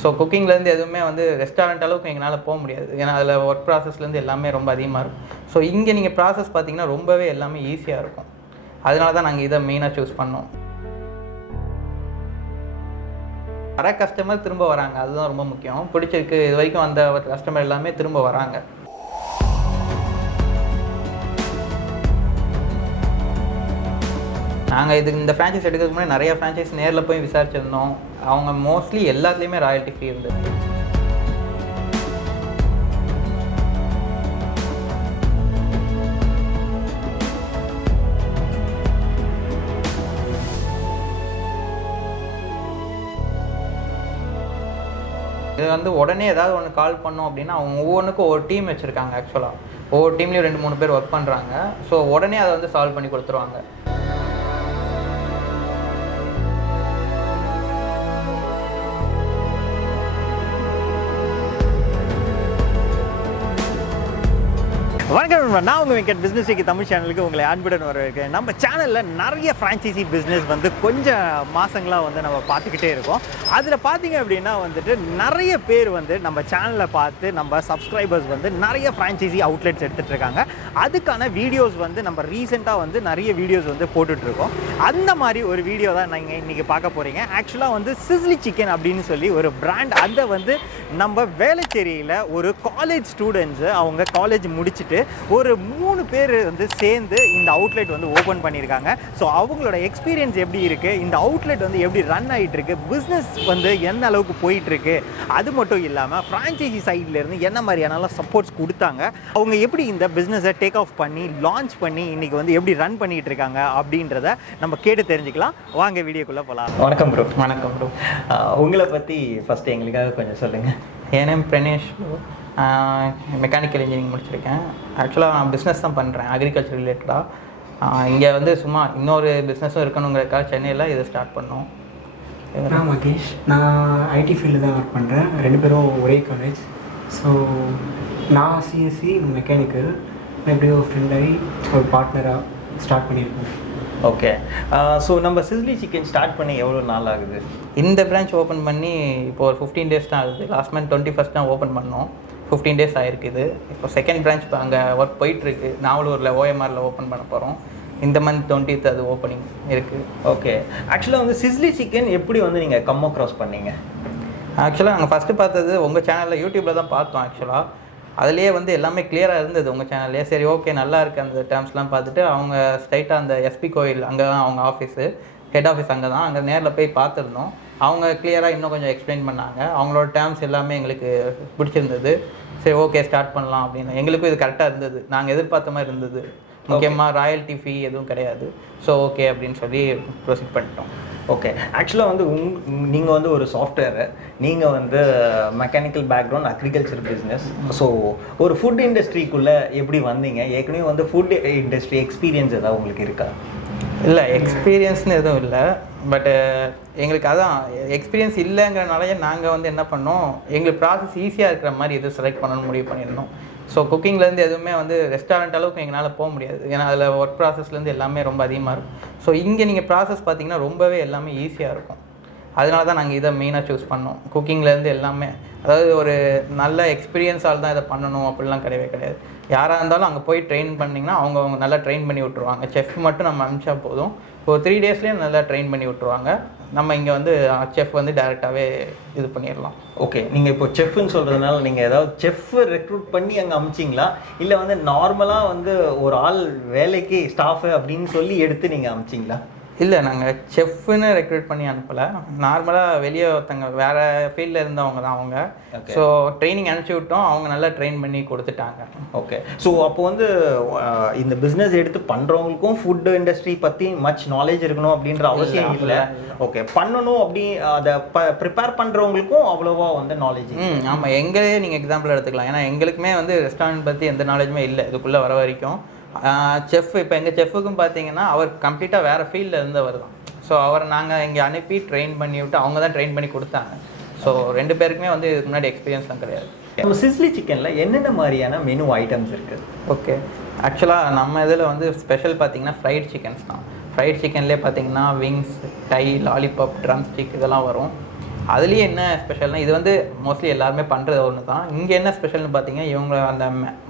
So குக்கிங்லேருந்து எதுவுமே வந்து restaurant அளவுக்கு எங்களால் போக முடியாது. ஏன்னா அதில் ஒர்க் ப்ராசஸ்லேருந்து எல்லாமே ரொம்ப அதிகமாக இருக்கும். ஸோ இங்கே நீங்கள் ப்ராசஸ் பார்த்தீங்கன்னா ரொம்பவே எல்லாமே ஈஸியாக இருக்கும். அதனால தான் நாங்கள் இதை மெயினாக சூஸ் பண்ணோம். வர கஸ்டமர் திரும்ப வராங்க, அதுதான் ரொம்ப முக்கியம். பிடிச்சிருக்கு, இது வரைக்கும் வந்த கஸ்டமர் எல்லாமே திரும்ப வராங்க. நாங்கள் இந்த ஃப்ரான்ச்சைஸ் எடுக்கிறதுக்கு முன்னாடி நிறைய ஃப்ரான்ச்சைஸ் நேரில் போய் விசாரிச்சிருந்தோம். அவங்க மோஸ்ட்லி எல்லாத்துலேயுமே ராயல்ட்டி ஃப்ரீ இருந்தது. இது வந்து உடனே ஏதாவது ஒன்று கால் பண்ணோம் அப்படின்னா அவங்க ஒவ்வொன்றுக்கும் ஒரு டீம் வச்சுருக்காங்க. ஆக்சுவலாக ஒவ்வொரு டீம்லேயும் 2-3 பேர் ஒர்க் பண்ணுறாங்க. ஸோ உடனே அதை வந்து சால்வ் பண்ணி கொடுத்துருவாங்க. வணக்கம், நான் உங்கள் வெங்கட். பிஸ்னஸ் டெக்கி தமிழ் சேனலுக்கு உங்களை அன்புடன் வரவேற்கிறேன். நம்ம சேனலில் நிறைய ஃப்ரான்ச்சைசி பிஸ்னஸ் வந்து கொஞ்சம் மாதங்களாக வந்து நம்ம பார்த்துக்கிட்டே இருக்கோம். அதில் பார்த்தீங்க அப்படின்னா வந்துட்டு நிறைய பேர் வந்து நம்ம சேனலை பார்த்து நம்ம சப்ஸ்கிரைபர்ஸ் வந்து நிறைய ஃப்ரான்ச்சைசி அவுட்லெட்ஸ் எடுத்துகிட்டு இருக்காங்க. அதுக்கான வீடியோஸ் வந்து நம்ம ரீசெண்டாக வந்து நிறைய வீடியோஸ் வந்து போட்டுட்ருக்கோம். அந்த மாதிரி ஒரு வீடியோ தான் நீங்கள் இன்றைக்கி பார்க்க போகிறீங்க. ஆக்சுவலாக வந்து சிஸ்லி சிக்கன் அப்படின்னு சொல்லி ஒரு பிராண்ட், அதை வந்து நம்ம வேளச்சேரியில் ஒரு காலேஜ் ஸ்டூடெண்ட்ஸு அவங்க காலேஜ் முடிச்சுட்டு ஒரு 3 பேர் வந்து சேர்ந்து இந்த அவுட்லெட் வந்து ஓப்பன் பண்ணியிருக்காங்க. ஸோ அவங்களோட எக்ஸ்பீரியன்ஸ் எப்படி இருக்குது, இந்த அவுட்லெட் வந்து எப்படி ரன் ஆகிட்டுருக்கு, பிஸ்னஸ் வந்து எந்த அளவுக்கு போயிட்டுருக்கு, அது மட்டும் இல்லாமல் ஃப்ரான்ச்சைசி சைட்லேருந்து என்ன மாதிரியான சப்போர்ட்ஸ் கொடுத்தாங்க, அவங்க எப்படி இந்த பிஸ்னஸை டேக் ஆஃப் பண்ணி லான்ச் பண்ணி இன்றைக்கி வந்து எப்படி ரன் பண்ணிகிட்டு இருக்காங்க அப்படின்றத நம்ம கேட்டு தெரிஞ்சுக்கலாம். வாங்க வீடியோக்குள்ளே போகலாம். வணக்கம் ப்ரோ. வணக்கம் ப்ரோ. உங்களை பற்றி ஃபஸ்ட்டு எங்களுக்காக கொஞ்சம் சொல்லுங்கள். என் நேம் பிரணேஷ். மெக்கானிக்கல் இன்ஜினியரிங் முடிச்சிருக்கேன். ஆக்சுவலாக நான் பிஸ்னஸ் தான் பண்ணுறேன், அக்ரிகல்ச்சர் ரிலேட்டடாக. இங்கே வந்து சும்மா இன்னொரு பிஸ்னஸும் இருக்கணுங்கிறதுக்காக சென்னையில் இதை ஸ்டார்ட் பண்ணோம். நான் மகேஷ். நான் ஐடி ஃபீல்டு தான் ஒர்க் பண்ணுறேன். 2 பேரும் ஒரே காலேஜ். ஸோ நான் சிஎஸ்சி, மெக்கானிக்கல். எப்படியோ ஃப்ரெண்டாகி ஒரு பார்ட்னராக ஸ்டார்ட் பண்ணியிருக்கேன். ஓகே. ஸோ நம்ம சிஸ்லி சிக்கன் ஸ்டார்ட் பண்ணி எவ்வளோ நாள் ஆகுது? இந்த பிரான்ச் ஓப்பன் பண்ணி இப்போ ஒரு 15 டேஸ் தான் ஆகுது. லாஸ்ட் மந்த் 21 தான் ஓப்பன் பண்ணோம். 15 டேஸ் ஆகிருக்குது. இப்போ செகண்ட் பிரான்ச் இப்போ அங்கே ஒர்க் போயிட்டுருக்கு. நாவலூரில் ஓஎம்ஆரில் ஓப்பன் பண்ண போகிறோம். இந்த மந்த் 20th அது ஓப்பனிங் இருக்குது. ஓகே. ஆக்சுவலாக வந்து சிஸ்லி சிக்கன் எப்படி வந்து நீங்கள் கம் அக்ராஸ் பண்ணீங்க? ஆக்சுவலாக நாங்கள் ஃபஸ்ட்டு பார்த்தது உங்கள் சேனலில், யூடியூப்பில் தான் பார்த்தோம். ஆக்சுவலாக அதுலேயே வந்து எல்லாமே கிளியராக இருந்தது உங்கள் சேனல்லே. சரி, ஓகே, நல்லா இருக்குது. அந்த டேர்ம்ஸ்லாம் பார்த்துட்டு அவங்க ஸ்ட்ரைட்டாக அந்த எஸ்பி கோயில் அங்கே தான் அவங்க ஆஃபீஸு, ஹெட் ஆஃபீஸ் அங்கே தான். அங்கே நேரில் போய் பார்த்துருந்தோம். அவங்க கிளியராக இன்னும் கொஞ்சம் எக்ஸ்பிளைன் பண்ணாங்க. அவங்களோட டேர்ம்ஸ் எல்லாமே எங்களுக்கு பிடிச்சிருந்தது. சரி, ஓகே, ஸ்டார்ட் பண்ணலாம் அப்படின்னு. எங்களுக்கும் இது கரெக்டாக இருந்தது, நாங்கள் எதிர்பார்த்த மாதிரி இருந்தது. முக்கியமாக ராயல்ட்டி ஃபீ எதுவும் கிடையாது. ஸோ ஓகே அப்படின்னு சொல்லி ப்ரொசீட் பண்ணிட்டோம். ஓகே. ஆக்சுவலாக வந்து நீங்கள் வந்து ஒரு சாஃப்ட்வேரு, நீங்கள் வந்து mechanical background, agriculture business. So ஒரு ஃபுட் இண்டஸ்ட்ரிக்குள்ளே எப்படி வந்தீங்க? ஏற்கனவே வந்து ஃபுட் இண்டஸ்ட்ரி எக்ஸ்பீரியன்ஸ் ஏதாவது உங்களுக்கு இருக்கா? இல்லை, எக்ஸ்பீரியன்ஸ்னு எதுவும் இல்லை. பட்டு எங்களுக்கு அதான் எக்ஸ்பீரியன்ஸ் இல்லைங்கிறனாலே நாங்கள் வந்து என்ன பண்ணோம், எங்களுக்கு ப்ராசஸ் ஈஸியாக இருக்கிற மாதிரி எதுவும் செலக்ட் பண்ணணும்னு முடிவு பண்ணியிருந்தோம். ஸோ குக்கிங்லேருந்து எதுவுமே வந்து ரெஸ்டாரண்ட் அளவுக்கு எங்களால் போக முடியாது. ஏன்னா அதில் ஒர்க் ப்ராசஸ்லேருந்து எல்லாமே ரொம்ப அதிகமாக இருக்கும். ஸோ இங்கே நீங்கள் ப்ராசஸ் பார்த்தீங்கன்னா ரொம்பவே எல்லாமே ஈஸியாக இருக்கும். அதனால தான் நாங்கள் இதை மெயினாக சூஸ் பண்ணோம். குக்கிங்லேருந்து எல்லாமே, அதாவது ஒரு நல்ல எக்ஸ்பீரியன்ஸால் தான் இதை பண்ணணும் அப்படிலாம் கிடையாது. யாராக இருந்தாலும் அங்கே போய் ட்ரெயின் பண்ணிங்கன்னா அவங்க நல்லா ட்ரெயின் பண்ணி விட்ருவாங்க. செஃப் மட்டும் நம்ம அனுப்பிச்சா போதும், ஒரு 3 டேஸ்லேயே நல்லா ட்ரெயின் பண்ணி விட்ருவாங்க. நம்ம இங்கே வந்து செஃப் வந்து டேரெக்டாகவே இது பண்ணிடலாம். ஓகே. நீங்கள் இப்போ செஃப்னு சொல்கிறதுனால நீங்கள் ஏதாவது செஃப் ரெக்ரூட் பண்ணி அங்கே அமிச்சிங்களா, இல்லை வந்து நார்மலாக வந்து ஒரு ஆள் வேலைக்கு ஸ்டாஃபு அப்படின்னு சொல்லி எடுத்து நீங்கள் அமிச்சிங்களா? இல்லை, நாங்கள் செஃப்னு ரெக்ரூட் பண்ணி அனுப்பலை. நார்மலாக வெளியே ஒருத்தங்க வேறு ஃபீல்டில் இருந்தவங்க தான் அவங்க. ஸோ ட்ரைனிங் அனுப்பிச்சி விட்டோம், அவங்க நல்லா ட்ரெயின் பண்ணி கொடுத்துட்டாங்க. ஓகே. ஸோ அப்போ வந்து இந்த பிஸ்னஸ் எடுத்து பண்ணுறவங்களுக்கும் ஃபுட் இண்டஸ்ட்ரி பற்றி மச் நாலேஜ் இருக்கணும் அப்படின்ற அவசியம் இல்லை. ஓகே. பண்ணணும் அப்படி அதை ப்ரிப்பேர் பண்ணுறவங்களுக்கும் அவ்வளோவா வந்து நாலேஜ். ஆமாம், எங்களே நீங்கள் எக்ஸாம்பிள் எடுத்துக்கலாம். ஏன்னா எங்களுக்குமே வந்து ரெஸ்டாரண்ட் பற்றி எந்த நாலேஜுமே இல்லை இதுக்குள்ளே வர வரைக்கும். செஃப், இப்போ எங்கள் செஃப்புக்கும் பார்த்தீங்கன்னா அவர் கம்ப்ளீட்டாக வேறு ஃபீல்டில் இருந்தவர் தான். ஸோ அவரை நாங்கள் இங்கே அனுப்பி ட்ரெயின் பண்ணி விட்டு அவங்க தான் ட்ரெயின் பண்ணி கொடுத்தாங்க. ஸோ 2 பேருக்குமே வந்து இதுக்கு முன்னாடி எக்ஸ்பீரியன்ஸ்லாம் கிடையாது. நம்ம சிஸ்லி சிக்கனில் என்னென்ன மாதிரியான மெனு ஐட்டம்ஸ் இருக்குது? ஓகே. ஆக்சுவலாக நம்ம இதில் வந்து ஸ்பெஷல் பார்த்தீங்கன்னா ஃப்ரைட் சிக்கன்ஸ் தான். ஃப்ரைட் சிக்கன்லேயே பார்த்தீங்கன்னா wings, thigh, lollipop, drumstick இதெல்லாம் வரும். அதுலேயே என்ன ஸ்பெஷல்னால் இது வந்து மோஸ்ட்லி எல்லாருமே பண்ணுறது ஒன்று தான். இங்கே என்ன ஸ்பெஷல்னு பார்த்தீங்கன்னா இவங்க அந்த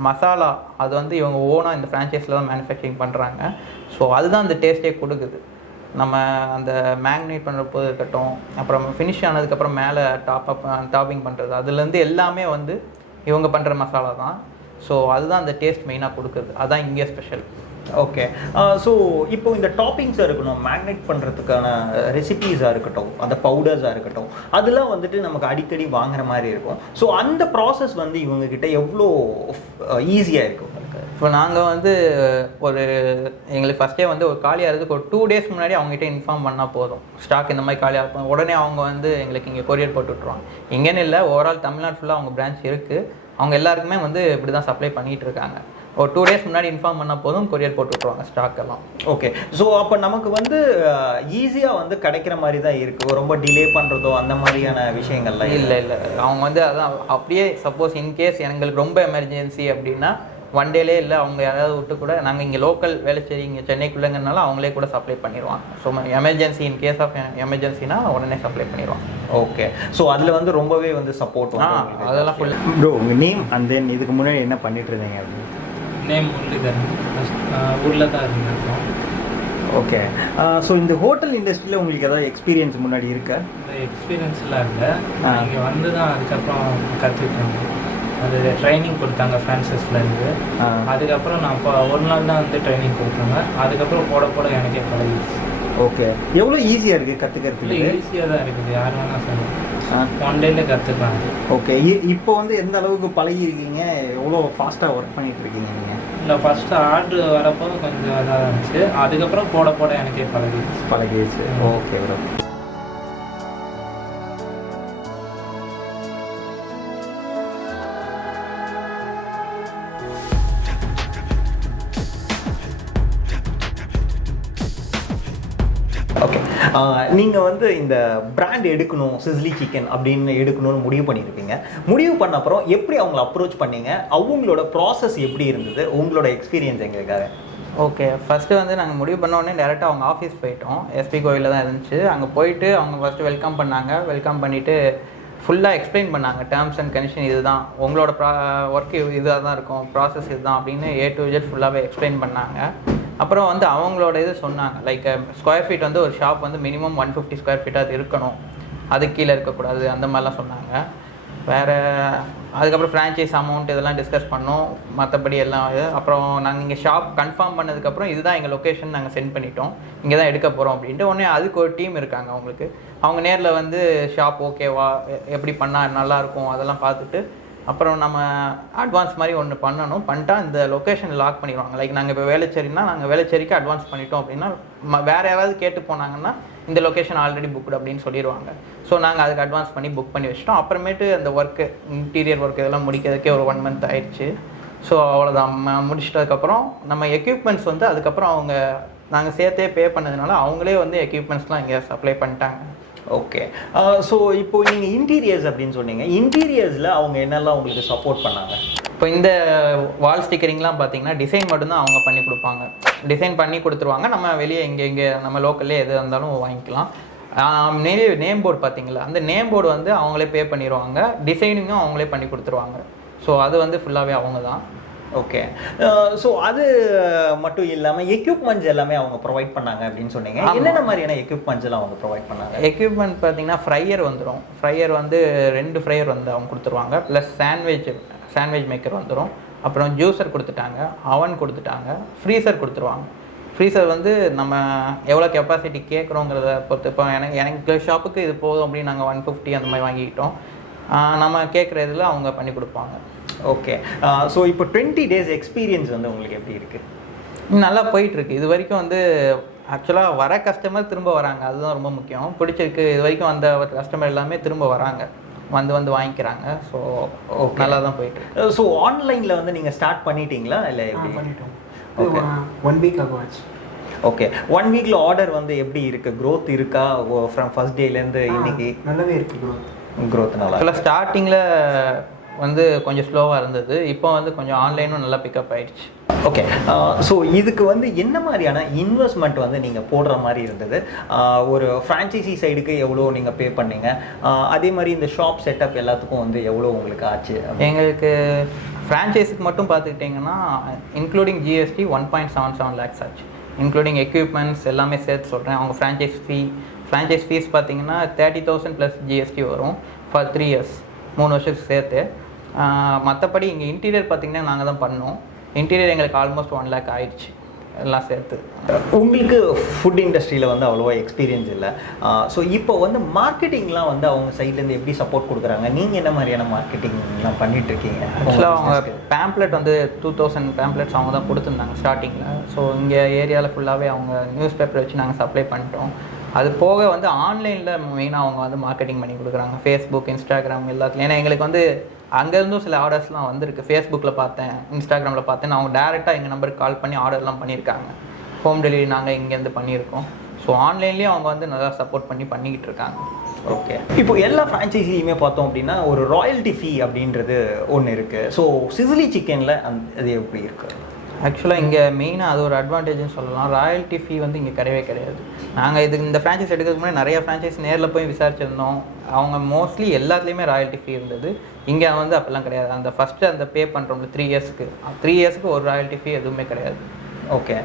மசாலா அது வந்து இவங்க ஓனாக இந்த ஃப்ரான்ச்சைஸில் தான் மேனுஃபேக்சரிங் பண்ணுறாங்க. ஸோ அதுதான் அந்த டேஸ்ட்டே கொடுக்குது. நம்ம அந்த மேக்னேட் பண்ணுறப்போ இருக்கட்டும், அப்புறம் ஃபினிஷ் ஆனதுக்கப்புறம் மேலே டாப்பிங் பண்ணுறது, அதுலேருந்து எல்லாமே வந்து இவங்க பண்ணுற மசாலா தான். ஸோ அதுதான் அந்த டேஸ்ட் மெயினாக கொடுக்குது. அதுதான் இங்கே ஸ்பெஷல். ஓகே. ஸோ இப்போ இந்த டாப்பிங்ஸாக இருக்கட்டும், மேக்னேட் பண்ணுறதுக்கான ரெசிபீஸாக இருக்கட்டும், அந்த பவுடர்ஸாக இருக்கட்டும், அதெல்லாம் வந்துட்டு நமக்கு அடிக்கடி வாங்குற மாதிரி இருக்கும். ஸோ அந்த ப்ராசஸ் வந்து இவங்கக்கிட்ட எவ்வளோ ஈஸியாக இருக்கும்? இப்போ நாங்கள் வந்து எங்களுக்கு ஃபஸ்ட்டே வந்து ஒரு காலியாகிறதுக்கு ஒரு 2 days முன்னாடி அவங்ககிட்ட இன்ஃபார்ம் பண்ணால் போதும். ஸ்டாக் இந்த மாதிரி காலியாக இருக்கும், உடனே அவங்க வந்து எங்களுக்கு இங்கே கொரியர் போட்டு விட்ருவாங்க. இங்கேன்னு இல்லை, ஓவரால் தமிழ்நாடு ஃபுல்லாக அவங்க பிரான்ச் இருக்குது. அவங்க எல்லாருக்குமே வந்து இப்படி தான் சப்ளை பண்ணிகிட்டு இருக்காங்க. ஒரு 2 days முன்னாடி இன்ஃபார்ம் பண்ணால் போதும், கொரியர் போட்டு விட்ருவாங்க ஸ்டாக் எல்லாம். ஓகே. ஸோ அப்போ நமக்கு வந்து ஈஸியாக வந்து கிடைக்கிற மாதிரி தான் இருக்குது, ரொம்ப டிலே பண்ணுறதோ அந்த மாதிரியான விஷயங்கள்லாம் இல்லை. அவங்க வந்து அதான் அப்படியே சப்போஸ் இன்கேஸ் எங்களுக்கு ரொம்ப எமர்ஜென்சி அப்படின்னா 1 day இல்லை, அவங்க யாராவது விட்டு கூட நாங்கள் இங்கே லோக்கல் வேலைச்சேரி இங்கே சென்னைக்குள்ளங்கிறனால அவங்களே கூட சப்ளை பண்ணிடுவாங்க. So emergency in case of எமர்ஜென்சினா உடனே சப்ளை பண்ணிடுவாங்க. ஓகே. ஸோ அதில் வந்து ரொம்பவே வந்து சப்போர்ட் அதெல்லாம் ஃபுல். ப்ரோ உங்கள் நேம் அண்ட் தென் இதுக்கு முன்னாடி என்ன பண்ணிட்டு இருந்தீங்க அப்படின்னு? நேம் முரளிதரன், ஊரில் தான் இருந்தோம். ஓகே. ஸோ இந்த ஹோட்டல் இண்டஸ்ட்ரியில் உங்களுக்கு ஏதாவது எக்ஸ்பீரியன்ஸ் முன்னாடி இருக்கா? எக்ஸ்பீரியன்ஸ்லாம் இல்லை, இங்கே வந்து தான் அதுக்கப்புறம் கற்றுக்கிட்டேன். அது ட்ரைனிங் கொடுத்தாங்க ஃப்ரான்சைஸ்லேருந்து. அதுக்கப்புறம் நான் இப்போ ஒரு நாள் தான் வந்து ட்ரைனிங் கொடுத்தாங்க. அதுக்கப்புறம் போட எனக்கே பழகிடுச்சு. ஓகே. எவ்வளோ ஈஸியாக இருக்குது கற்றுக்கிறது? ஈஸியாக தான் இருக்குது, யார் வேணால் சொல்லலாம். 1 day கற்றுக்கலாம். ஓகே. இப்போ வந்து எந்த அளவுக்கு பழகிருக்கீங்க, எவ்வளோ ஃபாஸ்ட்டாக ஒர்க் பண்ணிட்டு இருக்கீங்க நீங்கள்? இல்லை, ஃபஸ்ட்டு ஆர்டர் வரப்போ கொஞ்சம் இதாக இருந்துச்சு, அதுக்கப்புறம் போட எனக்கே பழகிடுச்சு. Okay bro. ஓகே. நீங்கள் வந்து இந்த பிராண்ட் எடுக்கணும், சிஸ்லி சிக்கன் அப்படின்னு எடுக்கணும்னு முடிவு பண்ணியிருப்பீங்க. முடிவு பண்ண அப்புறம் எப்படி அவங்கள அப்ரோச் பண்ணீங்க, அவங்களோட ப்ராசஸ் எப்படி இருந்தது, உங்களோட எக்ஸ்பீரியன்ஸ் எங்களுக்காக? ஓகே. ஃபஸ்ட்டு வந்து நாங்கள் முடிவு பண்ண உடனே டேரெக்டாக அவங்க ஆஃபீஸ் போயிட்டோம். எஸ்பி கோயிலில் தான் இருந்துச்சு. அங்கே போயிட்டு அவங்க ஃபஸ்ட்டு வெல்கம் பண்ணாங்க. வெல்கம் பண்ணிவிட்டு ஃபுல்லாக எக்ஸ்பிளைன் பண்ணாங்க, டேர்ம்ஸ் அண்ட் கண்டிஷன் இதுதான், உங்களோட ஒர்க்கு இதாக தான் இருக்கும், ப்ராசஸ் இதுதான் அப்படின்னு A to Z ஃபுல்லாகவே எக்ஸ்பிளைன் பண்ணாங்க. அப்புறம் வந்து அவங்களோட இது சொன்னாங்க, லைக் ஸ்கொயர் ஃபீட் வந்து ஒரு ஷாப் வந்து மினிமம் 150 ஸ்கொயர் ஃபீட்டாக அது இருக்கணும், அதுக்கு கீழே இருக்கக்கூடாது, அந்த மாதிரிலாம் சொன்னாங்க. வேறு அதுக்கப்புறம் ஃப்ரான்ச்சைஸ் அமௌண்ட் இதெல்லாம் டிஸ்கஸ் பண்ணோம். மற்றபடி எல்லாம் அப்புறம் நாங்கள் இங்கே ஷாப் கன்ஃபார்ம் பண்ணதுக்கப்புறம் இதுதான் எங்கள் லொக்கேஷன் நாங்கள் சென்ட் பண்ணிட்டோம், இங்கே தான் எடுக்க போகிறோம் அப்படின்ட்டு. உடனே அதுக்கு ஒரு டீம் இருக்காங்க அவங்களுக்கு. அவங்க நேரில் வந்து ஷாப் ஓகேவா, எப்படி பண்ணால் நல்லாயிருக்கும் அதெல்லாம் பார்த்துட்டு அப்புறம் நம்ம அட்வான்ஸ் மாதிரி ஒன்று பண்ணிட்டா இந்த லொக்கேஷன் லாக் பண்ணிடுவாங்க. லைக் நாங்கள் இப்போ வேலைச்சேரினா நாங்கள் வேலைச்சேரிக்கு அட்வான்ஸ் பண்ணிட்டோம் அப்படின்னா வேறு யாராவது கேட்டு போனாங்கன்னா இந்த லொக்கேஷன் ஆல்ரெடி புக்டு அப்படின்னு சொல்லிடுவாங்க. ஸோ நாங்கள் அதுக்கு அட்வான்ஸ் பண்ணி புக் பண்ணி வச்சிட்டோம். அப்புறமேட்டு அந்த ஒர்க்கு இன்டீரியர் ஒர்க் இதெல்லாம் முடிக்கிறதுக்கே ஒரு 1 month ஆயிடுச்சு. ஸோ அவ்வளோதான். முடிச்சிட்டதுக்கப்புறம் நம்ம எக்யூப்மெண்ட்ஸ் வந்து அதுக்கப்புறம் நாங்கள் சேர்த்தே பே பண்ணதுனால அவங்களே வந்து எக்யூப்மெண்ட்ஸ்லாம் இங்கே சப்ளை பண்ணிட்டாங்க. ஓகே. ஸோ இப்போ நீங்கள் இன்டீரியர்ஸ் அப்படின்னு சொன்னீங்க, இன்டீரியர்ஸில் அவங்க என்னெல்லாம் உங்களுக்கு சப்போர்ட் பண்ணாங்க? இப்போ இந்த வால் ஸ்டிக்கரிங்லாம் பார்த்தீங்கன்னா டிசைன் மட்டும்தான் அவங்க பண்ணி கொடுப்பாங்க. டிசைன் பண்ணி கொடுத்துருவாங்க, நம்ம வெளியே இங்கே நம்ம லோக்கல்லே எது இருந்தாலும் வாங்கிக்கலாம். நேம் போர்டு பார்த்தீங்களா, அந்த நேம் போர்டு வந்து அவங்களே பே பண்ணிடுவாங்க, டிசைனிங்கும் அவங்களே பண்ணி கொடுத்துருவாங்க. ஸோ அது வந்து ஃபுல்லாகவே அவங்க தான். ஓகே. ஸோ அது மட்டும் இல்லாமல் எக்யூப்மெண்ட்ஸ் எல்லாமே அவங்க ப்ரொவைட் பண்ணாங்க அப்படின்னு சொன்னீங்க. என்னென்ன மாதிரியான எக்யூப்மெண்ட்ஸ் எல்லாம் அவங்க ப்ரொவைட் பண்ணாங்க? எக்யூப்மெண்ட் பார்த்தீங்கன்னா ஃப்ரையர் வந்துடும். ஃப்ரையர் வந்து 2 ஃப்ரையர் வந்து அவங்க கொடுத்துருவாங்க. ப்ளஸ் சாண்ட்விச் மேக்கர் வந்துடும். அப்புறம் ஜூஸர் கொடுத்துட்டாங்க, அவன் கொடுத்துட்டாங்க, ஃப்ரீசர் கொடுத்துருவாங்க. ஃப்ரீசர் வந்து நம்ம எவ்வளோ கெப்பாசிட்டி கேட்குறோங்கிறத பொறுத்து. இப்போ எனக்கு ஷாப்புக்கு இது போதும் அப்படின்னு நாங்கள் 150 அந்த மாதிரி வாங்கிக்கிட்டோம். நம்ம கேட்குற இதில் அவங்க பண்ணி கொடுப்பாங்க. ஓகே. ஸோ இப்போ 20 days எக்ஸ்பீரியன்ஸ் வந்து உங்களுக்கு எப்படி இருக்குது? நல்லா போயிட்டுருக்கு. இது வரைக்கும் வந்து ஆக்சுவலாக வர கஸ்டமர் திரும்ப வராங்க, அதுதான் ரொம்ப முக்கியம். பிடிச்சிருக்கு. இது வரைக்கும் வந்த கஸ்டமர் எல்லாமே திரும்ப வராங்க, வந்து வாங்கிக்கிறாங்க. ஸோ நல்லா தான் போயிட்டு. ஸோ ஆன்லைனில் வந்து நீங்கள் ஸ்டார்ட் பண்ணிட்டீங்களா இல்லை எப்படி? பண்ணிட்டோம். 1 week ஆச்சு. ஓகே. 1 weekல ஆர்டர் வந்து எப்படி இருக்குது, க்ரோத் இருக்கா ஃப்ரம் ஃபர்ஸ்ட் டேலேருந்து இன்னைக்கு? நல்லாவே இருக்குது க்ரோத் நல்லா. ஸ்டார்டிங்கில் வந்து கொஞ்சம் ஸ்லோவாக இருந்தது. இப்போ வந்து கொஞ்சம் ஆன்லைனும் நல்லா பிக்கப் ஆயிடுச்சு. ஓகே, ஸோ இதுக்கு வந்து என்ன மாதிரியான இன்வெஸ்ட்மெண்ட் வந்து நீங்கள் போடுற மாதிரி இருந்தது? ஒரு ஃப்ரான்ச்சைசி சைடுக்கு எவ்வளோ நீங்கள் பே பண்ணீங்க? அதே மாதிரி இந்த ஷாப் செட்டப் எல்லாத்துக்கும் வந்து எவ்வளோ உங்களுக்கு ஆச்சு? எங்களுக்கு ஃப்ரான்ச்சைஸுக்கு மட்டும் பார்த்துக்கிட்டிங்கன்னா இன்க்ளூடிங் ஜிஎஸ்டி 1.77 lakhs ஆச்சு. இன்க்ளூடிங் எக்யூப்மெண்ட்ஸ் எல்லாமே சேர்த்து சொல்கிறேன். அவங்க ஃப்ரான்ச்சைஸ் ஃபீஸ் பார்த்தீங்கன்னா 30,000 + ஜிஎஸ்டி வரும் ஃபார் 3 years, 3 வருஷத்துக்கு சேர்த்து. மற்றபடி இங்கே இன்டீரியர் பார்த்திங்கன்னா நாங்கள் தான் பண்ணோம். இன்டீரியர் எங்களுக்கு ஆல்மோஸ்ட் 1 lakh ஆயிடுச்சு எல்லாம் சேர்த்து. உங்களுக்கு ஃபுட் இண்டஸ்ட்ரியில் வந்து அவ்வளோவா எக்ஸ்பீரியன்ஸ் இல்லை. ஸோ இப்போ வந்து மார்க்கெட்டிங்லாம் வந்து அவங்க சைட்லேருந்து எப்படி சப்போர்ட் கொடுக்குறாங்க? நீங்கள் என்ன மாதிரியான மார்க்கெட்டிங்லாம் பண்ணிகிட்ருக்கீங்க? ஆக்சுவலாக அவங்க பேம்ப்ளெட் வந்து 2000 பேம்ப்ளெட்ஸ் அவங்க தான் கொடுத்துருந்தாங்க ஸ்டார்டிங்கில். ஸோ இங்கே ஏரியாவில் ஃபுல்லாகவே அவங்க நியூஸ் பேப்பர் வச்சு நாங்கள் சப்ளை பண்ணிட்டோம். அது போக வந்து ஆன்லைனில் மெயினாக அவங்க வந்து மார்க்கெட்டிங் பண்ணி கொடுக்குறாங்க. ஃபேஸ்புக், இன்ஸ்டாகிராம் எல்லாத்துலையும். ஏன்னா எங்களுக்கு வந்து அங்கேருந்தும் சில ஆர்டர்ஸ்லாம் வந்திருக்கு. ஃபேஸ்புக்கில் பார்த்தேன், இன்ஸ்டாகிராமில் பார்த்தேன். அவங்க டேரெக்டாக எங்கள் நம்பருக்கு கால் பண்ணி ஆர்டர்லாம் பண்ணியிருக்காங்க. ஹோம் டெலிவரி நாங்கள் இங்கேருந்து பண்ணியிருக்கோம். ஸோ ஆன்லைன்லேயும் அவங்க வந்து நல்லா சப்போர்ட் பண்ணிக்கிட்டு இருக்காங்க. ஓகே, இப்போ எல்லா ஃப்ரான்ச்சைஸிலையுமே பார்த்தோம் அப்படின்னா ஒரு ராயல்ட்டி ஃபீ அப்படின்றது ஒன்று இருக்குது. ஸோ சிசிலி சிக்கனில் அது எப்படி இருக்குது? ஆக்சுவலாக இங்கே மெயினாக அது ஒரு அட்வான்டேஜ்னு சொல்லலாம். ராயல்ட்டி ஃபீ வந்து இங்கே கிடையாது. நாங்கள் இந்த ஃப்ரான்ச்சைஸ் எடுக்கிறதுக்கு முன்னாடி நிறைய ஃப்ரான்ச்சைஸ் நேரில் போய் விசாரிச்சிருந்தோம். அவங்க மோஸ்ட்லி எல்லாத்துலேயுமே ராயல்ட்டி ஃபீ இருந்தது. இங்கே வந்து அப்படிலாம் கிடையாது. அந்த ஃபஸ்ட்டு அந்த பே பண்ணுறோம்ல 3 இயர்ஸ்க்கு ஒரு ராயல்ட்டி ஃபீ எதுவுமே கிடையாது. ஓகே,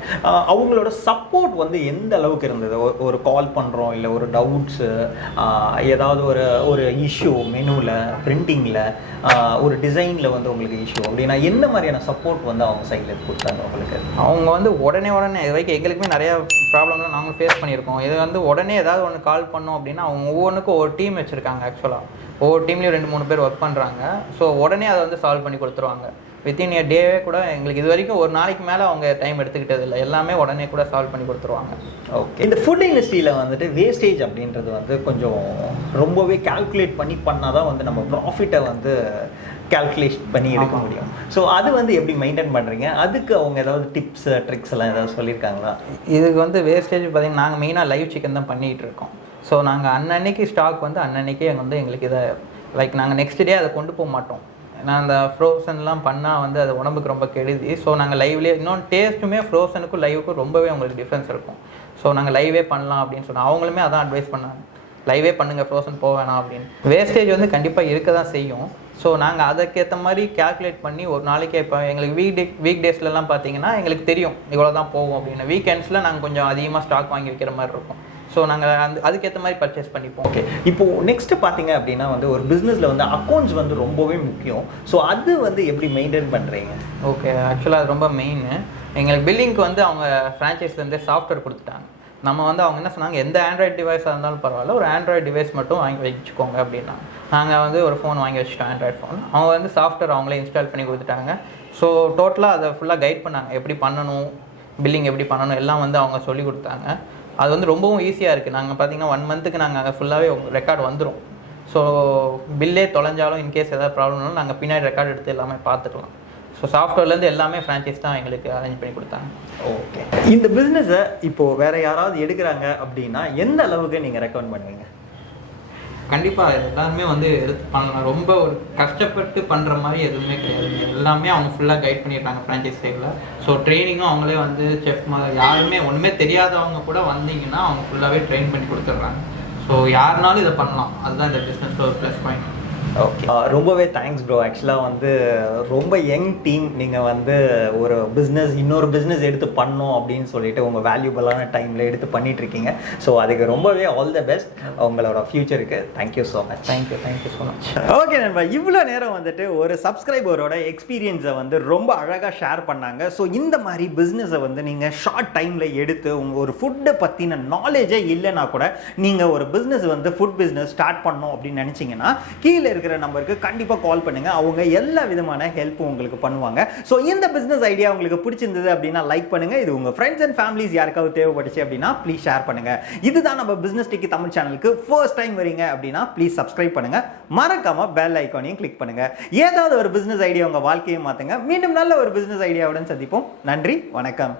அவங்களோட சப்போர்ட் வந்து எந்த அளவுக்கு இருந்தது? ஒரு கால் பண்ணுறோம், இல்லை ஒரு டவுட்ஸு, ஏதாவது ஒரு இஷ்யூ மெனுவில், பிரிண்டிங்கில், ஒரு டிசைனில் வந்து உங்களுக்கு இஷ்யூ அப்படின்னா என்ன மாதிரியான சப்போர்ட் வந்து அவங்க சைடில் கொடுத்தாங்க உங்களுக்கு? அவங்க வந்து உடனே இது வரைக்கும் எங்களுக்குமே நிறையா ப்ராப்ளம்லாம் நாங்கள் ஃபேஸ் பண்ணியிருக்கோம். இது வந்து உடனே ஏதாவது ஒன்று கால் பண்ணோம் அப்படின்னா அவங்க ஒவ்வொன்றுக்கும் ஒரு டீம் வச்சுருக்காங்க. ஆக்சுவலாக ஒவ்வொரு டீம்லேயும் 2-3 பேர் ஒர்க் பண்ணுறாங்க. ஸோ உடனே அதை வந்து சால்வ் பண்ணி கொடுத்துருவாங்க. வித்தின் a டேவே கூட எங்களுக்கு இது வரைக்கும் ஒரு நாளைக்கு மேலே அவங்க டைம் எடுத்துக்கிட்டது இல்லை. எல்லாமே உடனே கூட சால்வ் பண்ணி கொடுத்துருவாங்க. ஓகே, இந்த ஃபுட் இண்டஸ்ட்ரியில் வந்துட்டு வேஸ்டேஜ் அப்படின்றது வந்து கொஞ்சம் ரொம்பவே கால்குலேட் பண்ணால் தான் வந்து நம்ம ப்ராஃபிட்டை வந்து கால்குலேட் பண்ணி எடுக்க முடியும். ஸோ அது வந்து எப்படி மெயின்டைன் பண்ணுறீங்க? அதுக்கு அவங்க ஏதாவது டிப்ஸ், ட்ரிக்ஸ் எல்லாம் ஏதாவது சொல்லியிருக்காங்களா? இதுக்கு வந்து வேஸ்டேஜ் பார்த்திங்கன்னா நாங்கள் மெயினாக லைவ் சிக்கன் தான் பண்ணிகிட்டு இருக்கோம். ஸோ நாங்கள் அன்னன்னைக்கு ஸ்டாக் வந்து அன்னன்னைக்கே வந்து எங்களுக்கு இதை நாங்கள் நெக்ஸ்ட் டே அதை கொண்டு போக மாட்டோம். ஏன்னா அந்த ஃப்ரோசன்லாம் பண்ணால் வந்து அது உடம்புக்கு ரொம்ப கெடுதி. ஸோ நாங்கள் லைவ்லேயே இன்னொன்று டேஸ்ட்டுமே ஃப்ரோசனுக்கும் லைவுக்கும் ரொம்பவே உங்களுக்கு டிஃப்ரென்ஸ் இருக்கும். ஸோ நாங்கள் லைவே பண்ணலாம் அப்படின்னு சொன்னோம். அவங்களுமே அதான் அட்வைஸ் பண்ணாங்க, லைவே பண்ணுங்கள், ஃப்ரோசன் போக வேணாம் அப்படின்னு. வேஸ்டேஜ் வந்து கண்டிப்பாக இருக்க தான் செய்யும். ஸோ நாங்கள் அதுக்கேற்ற மாதிரி கேல்குலேட் பண்ணி ஒரு நாளைக்கே இப்போ எங்களுக்கு வீக் டேஸ்லலாம் பார்த்தீங்கன்னா எங்களுக்கு தெரியும் இவ்வளோ தான் போகும் அப்படின்னு. வீக்கெண்ட்ஸில் நாங்கள் கொஞ்சம் அதிகமாக ஸ்டாக் வாங்கி வைக்கிற மாதிரி இருக்கும். ஸோ நாங்கள் அதுக்கேற்ற மாதிரி பர்ச்சேஸ் பண்ணிப்போம். ஓகே, இப்போது நெக்ஸ்ட்டு பார்த்தீங்க அப்படின்னா வந்து ஒரு பிஸ்னஸில் வந்து அக்கௌண்ட்ஸ் வந்து ரொம்பவே முக்கியம். ஸோ அது வந்து எப்படி மெயின்டைன் பண்ணுறீங்க? ஓகே, ஆக்சுவலாக அது ரொம்ப மெயின். எங்களுக்கு பில்லிங்க்கு வந்து அவங்க ஃப்ரான்ச்சைஸ்லேருந்தே சாஃப்ட்வேர் கொடுத்துட்டாங்க. நம்ம வந்து அவங்க என்ன சொன்னாங்க, எந்த ஆண்ட்ராய்டு டிவைஸாக இருந்தாலும் பரவாயில்ல, ஒரு ஆண்ட்ராய்டு டிவைஸ் மட்டும் வாங்கி வச்சுக்கோங்க அப்படின்னா. நாங்கள் வந்து ஒரு ஃபோன் வாங்கி வச்சுட்டோம், ஆண்ட்ராய்டு ஃபோன். அவங்க வந்து சாஃப்ட்வேர் அவங்களே இன்ஸ்டால் பண்ணி கொடுத்துட்டாங்க. ஸோ டோட்டலாக அதை ஃபுல்லாக கைட் பண்ணாங்க, எப்படி பண்ணணும், பில்லிங் எப்படி பண்ணணும் எல்லாம் வந்து அவங்க சொல்லி கொடுத்தாங்க. அது வந்து ரொம்பவும் ஈஸியாக இருக்குது. நாங்கள் பார்த்திங்கன்னா 1 மந்த்துக்கு நாங்கள் ஃபுல்லாகவே ரெக்கார்டு வந்துடும். ஸோ பில்லே தொலைஞ்சாலும் இன்கேஸ் ஏதாவது ப்ராப்ளம்னாலும் நாங்கள் பின்னாடி ரெக்கார்டு எடுத்து எல்லாமே பார்த்துக்கலாம். ஸோ சாஃப்ட்வேர்லேருந்து எல்லாமே ஃப்ரான்ச்சைஸ் தான் எங்களுக்கு அரேஞ்ச் பண்ணி கொடுத்தாங்க. ஓகே, இந்த பிஸ்னஸை இப்போது வேறு யாராவது எடுக்கிறாங்க அப்படின்னா எந்த அளவுக்கு நீங்கள் ரெக்கமெண்ட் பண்ணுவீங்க? கண்டிப்பாக எல்லாருமே வந்து எடுத்து பண்ணலாம். ரொம்ப ஒரு கஷ்டப்பட்டு பண்ணுற மாதிரி எதுவுமே கிடையாது. எல்லாமே அவங்க ஃபுல்லாக கைட் பண்ணிடுறாங்க ஃப்ரான்ச்சைஸ் சைடில். ஸோ ட்ரைனிங்கும் அவங்களே வந்து செஃப் மாதிரி யாருமே ஒன்றுமே தெரியாதவங்க கூட வந்தீங்கன்னா அவங்க ஃபுல்லாகவே ட்ரெயின் பண்ணி கொடுத்துட்றாங்க. ஸோ யாருனாலும் இதை பண்ணலாம். அதுதான் இந்த பிஸ்னஸில் ஒரு ப்ளஸ் பாயிண்ட். ஓகே, ரொம்பவே தேங்க்ஸ் ப்ரோ. ஆக்சுவலாக வந்து ரொம்ப யங் டீம், நீங்கள் வந்து ஒரு இன்னொரு பிஸ்னஸ் எடுத்து பண்ணோம் அப்படின்னு சொல்லிட்டு உங்கள் வேல்யூபிளான டைமில் எடுத்து பண்ணிகிட்ருக்கீங்க. ஸோ அதுக்கு ரொம்பவே ஆல் த பெஸ்ட் உங்களோட ஃப்யூச்சருக்கு. Thank you so much. Thank you so much. Okay நண்பா, இவ்வளோ நேரம் வந்துட்டு ஒரு சப்ஸ்கிரைபரோட எக்ஸ்பீரியன்ஸை வந்து ரொம்ப அழகாக ஷேர் பண்ணாங்க. ஸோ இந்த மாதிரி பிஸ்னஸை வந்து நீங்கள் ஷார்ட் டைமில் எடுத்து உங்கள் ஒரு ஃபுட்டை பற்றின நாலேஜே இல்லைன்னா கூட நீங்கள் ஒரு பிஸ்னஸ் வந்து ஃபுட் பிஸ்னஸ் ஸ்டார்ட் பண்ணோம் அப்படின்னு நினச்சிங்கன்னா கீழே இருக்கிற நம்பருக்கு கண்டிப்பாக கால் பண்ணுங்க. அவங்க எல்லா விதமான ஹெல்ப்பும் உங்களுக்கு பண்ணுவாங்க. ஸோ இந்த பிஸ்னஸ் ஐடியா உங்களுக்கு பிடிச்சிருந்தது அப்படின்னா லைக் பண்ணுங்க. இது உங்க ஃப்ரெண்ட்ஸ் அண்ட் ஃபேமிலிஸ் யாருக்காவது தேவைப்பட்டுச்சு அப்படின்னா ப்ளீஸ் ஷேர் பண்ணுங்க. இதுதான் நம்ம பிசினஸ் டெக்கி தமிழ் சேனலுக்கு ஃபர்ஸ்ட் டைம் வரீங்க அப்படின்னா ப்ளீஸ் சப்ஸ்கிரைப் பண்ணுங்க. மறக்காம பெல் ஐகானையும் கிளிக் பண்ணுங்க. ஏதாவது ஒரு பிசினஸ் ஐடியா உங்க வாழ்க்கையை மாத்துங்க. மீண்டும் நல்ல ஒரு பிசினஸ் ஐடியாவுடன் சந்திப்போம். நன்றி, வணக்கம்.